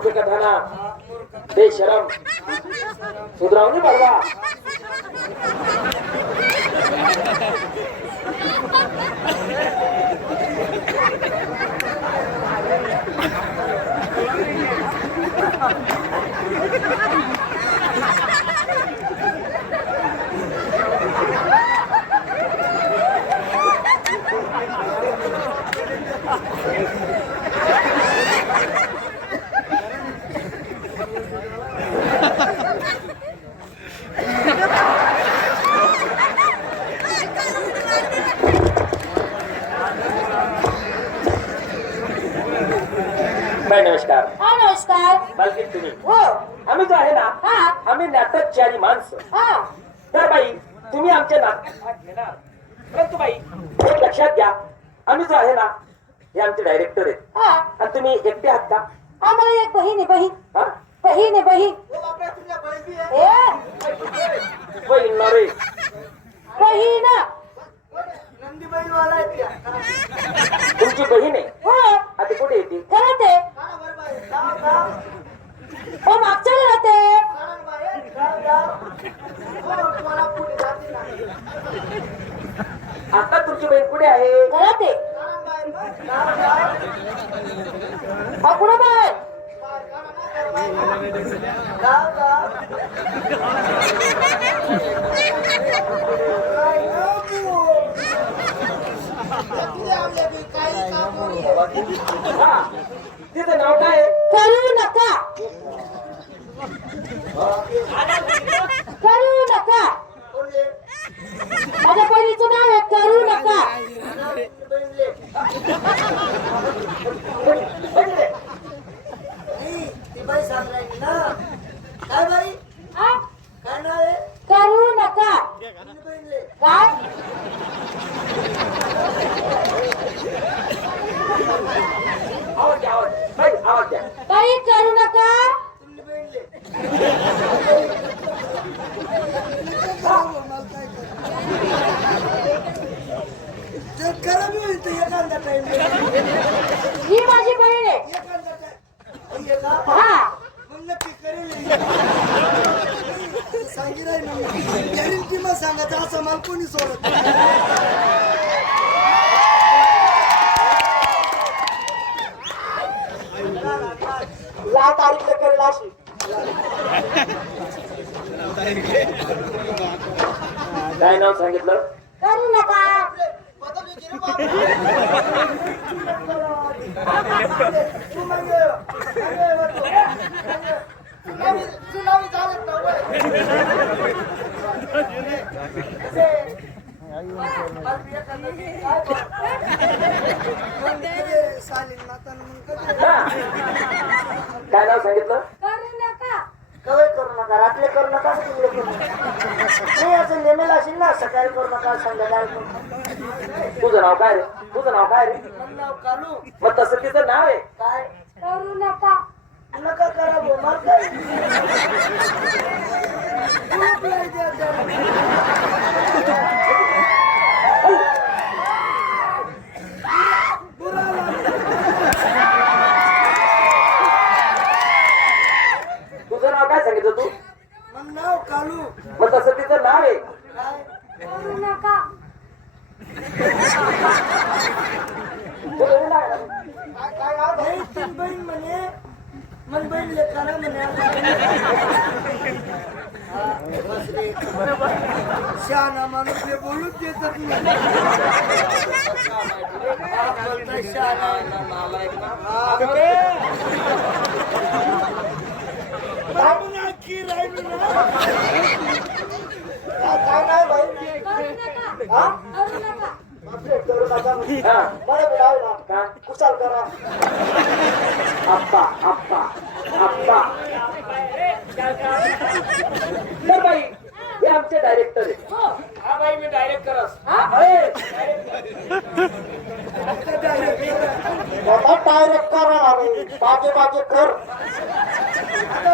मूर्ख कथाना बेशरम सुधरावणी नमस्कार. हा नमस्कार. मालकीन तुम्ही. हो. आम्ही जो आहे ना हा. आम्ही नाटकचारी माणसं. हा. तर बाई तुम्ही आमच्या नाटकात भाग घेणार. परंतु बाई एक लक्षात घ्या आम्ही जो आहे ना हे आमचे डायरेक्टर आहेत. हा. आणि तुम्ही एकटे आहात का? आम्हाला एक बहीण आहे बहीण. हा? बहीण आहे बहीण. ए. बहीण ना रे. बहीण. तुमची बहीण आहे. हो. आता कुठे येते? हो मागच्या राहते. आता तुमची बहीण कुठे आहे? खरं ते हा कुठं बाय हा. तिचं नाव काय करू नका. करू नका. माझ्या बहिणीचं नाव आहे करू नका. काय बाई हा? काय नाव आहे करू नका काय आवाज द्या आवाज बाई, आवाज द्या काही करू नका ते खरं बी होईल ते एखादा टाइम ही माझी बहीण आहे. हे. हा गॅरंटी मग सांगायचं? असं मला कोणी सोडत नाही. ला तारीख करेल अशी. काय नाव सांगितलं? तू मग सुनामी सुनामी चालत नव्हतं. मग ते सालीन नातानं मग कधी हा. काय नाव सांगितलं करू नका कवय करू नका रात्री करू नका नाही असं नेमेल असेल ना सकाळी करू नका संध्याकाळी करू. तुझं नाव काय रे? तुझं नाव काय रे? मग नाव कालू मग तसं तिचं नाव आहे? काय? करू नका. नका करा भाऊ मला काय खूप लय द्या त्याला. बुरा लागला. तुझं नाव काय सांगितलं तू मग नाव कालू मग तसं तिचं नाव आहे काय करू नका तुला हे नाही आलं. काय काय नाव? नाही तीन बहीण म्हणे मन बहीण लेखाला म्हणे शहाणा माणूस हे बोलूच देतात नाही शहाणा. करू नका बरं ना. कुशाल करा आप्पा आप्पा तर बाई. हे आमचे डायरेक्टर आहे हो. हा बाई मी डायरेक्टरच हा? आता डायरेक्ट करा अरे. बागे बागे कर. आता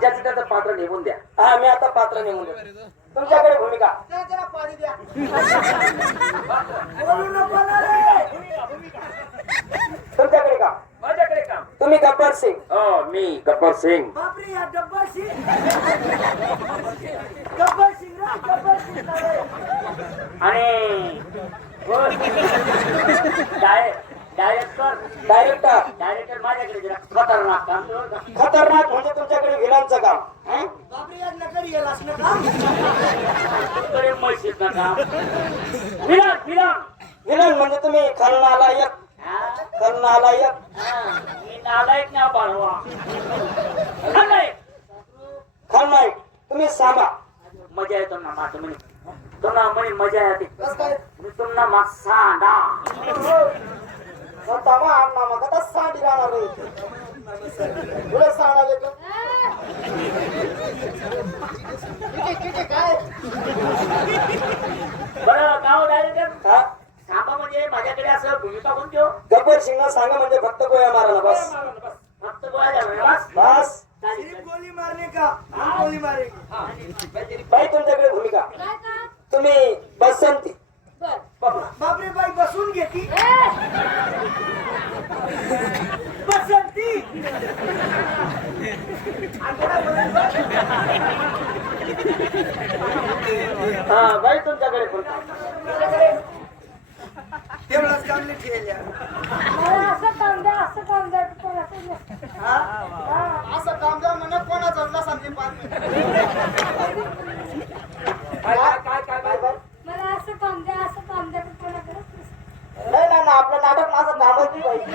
ज्याचं त्याचं पात्र निघून द्या. हा मी आता पात्र निघून देतो. तुमच्याकडे भूमिका. द्या. तुमच्याकडे का माझ्याकडे काम. तुम्ही गब्बर सिंग. हो मी गब्बर सिंग. बापरे या डब्बा सिंग गब्बर सिंग रा गब्बर सिंग रे. आणि डायरेक्टर डायरेक्टर डायरेक्टर माझ्याकडे जरा खतरनाक काम. खतरनाक म्हणजे तुमच्याकडे विलांचं काम. हं? बापरे या नकरी गेलास ना का तुमच्याकडे म्हशीचं काम. विलन विलन विलन म्हणजे तुम्ही खलनालायक. खलनालायक. मी नालायक ना बाळवा. खलनायक. खलनायक. तुम्ही सांगा. मजा येतो ना माझं म्हणे तुम्हाला म्हणे मजा येते. कस काय? मी तुम्हाला मग सांडा. अण्णा मग आता राहणार तुला का काय? बरं गाव डायरेक्टर सांगा म्हणजे माझ्याकडे असं भूमिका कोणती हो गब्बर सिंग सांगा म्हणजे फक्त गोळ्या मारायला बस. फक्त गोळ्या बस. बस सिर्फ गोली मारने का? गोली मारेंगे बाई तुमच्याकडे भूमिका. तुम्ही बसंती. बापरे बाई बसून घेती बसंती. हा बाई तुमच्याकडे तेवढाच ठेवल्या. असं काम द्या असं पण असं म्हणा कोणाचा नसांती पाणी काय काय काय काय काय मला असं काम द्या असं काम द्या पण कोणाकडे नाही. नाही नाही नाही, आपलं पाहिजे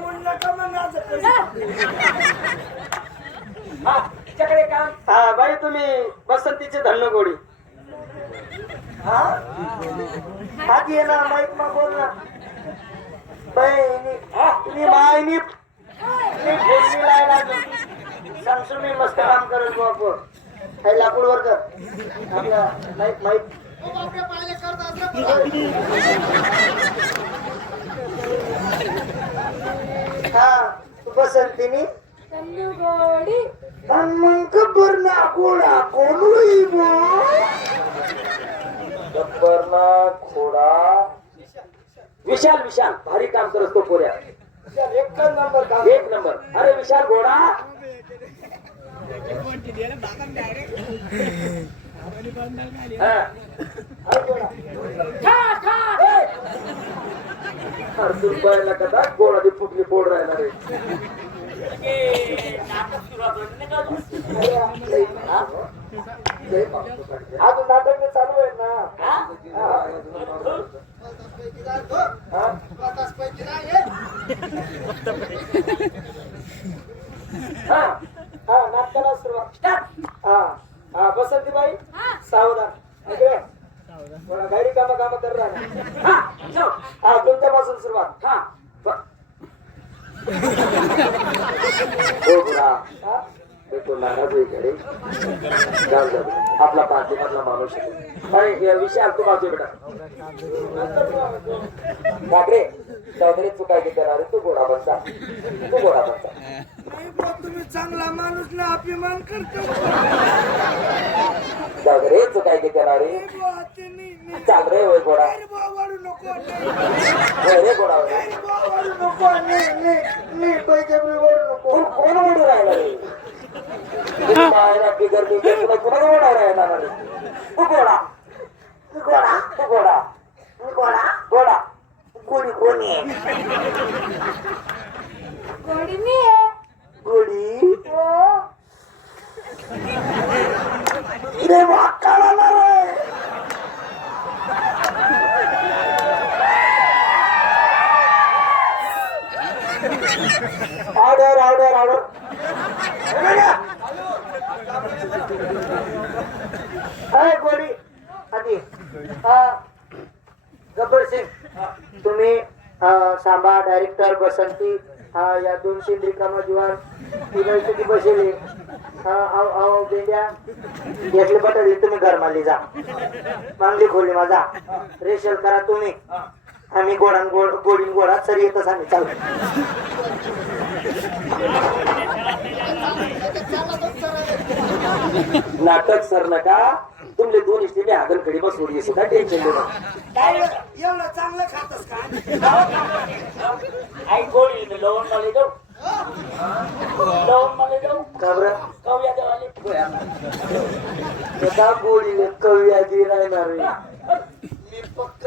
मुंडा का मग हा तिच्याकडे काम हा बाई तुम्ही बसंतीचे धन्य गोडी हा हात ये ना माईक मा बोल ना बहिणी तुम्ही मायनी मी फोडणी लायला सांगसू मी मस्त काम करत बाप हे लाकूड वर कर. आपला माईक माईक हा बसंतीनी तंदू गोडी आणि मग गब्बरना खोडा विशाल विशाल भारी काम करत तो पोऱ्या. एक नंबर काम एक नंबर. अरे विशाल घोडा. हा. बायला कदा गोळा दे फुटली फोड राहणार रे. अजून नाटक बी चालू आहे ना हा हा नाटकाला सुरुवात हा हा बसंतीबाई हा सावधान इकडे थोडा गाडी कामा कामा कर रहा हा चल. हा तुमच्यापासून सुरुवात हा ब- तो नाराज जाऊ जाऊ आपला पाठीमधला माणूस आहे. अरे हे विशाल तू बाजू बेटा ठाकरे चौधरी चुकाय घेते रे तू गोडा बनता तू गोडा बनता तुम्ही चांगला माणूस ना अभिमान करतो चौधरी चुकाय घेते रे नाही चाल रे होय गोडा रे गोडा नको कोण कोण ओढू राहिला रे पाहायला बिगर बिगर तुला कोणाला ओढा राहिला रे तू गोडा तू गोडा तू गोडा तू गोडा गोडा गोडी गब्बर सिंग तुम्ही सांबा डायरेक्टर बसंती या दोन तीन रिकामा जीवन युनिव्हर्सिटी बसेले बसेली हा आव आव बेंड्या तुम्ही घरमाली जा. मांगली खोली माझा रेशल करा तुम्ही. आम्ही गोडान गोड गोडीन गोडा सर येतच आम्ही. चालू नाटक सर नका. तुमले दोन इष्टी मी हागल खडी बस सोडी सुद्धा टेन्शन काय एवढं चांगलं खातस का? आई गोळी लवण मला लवण मला कव्या देवाले. राहणार आहे. मी पक्क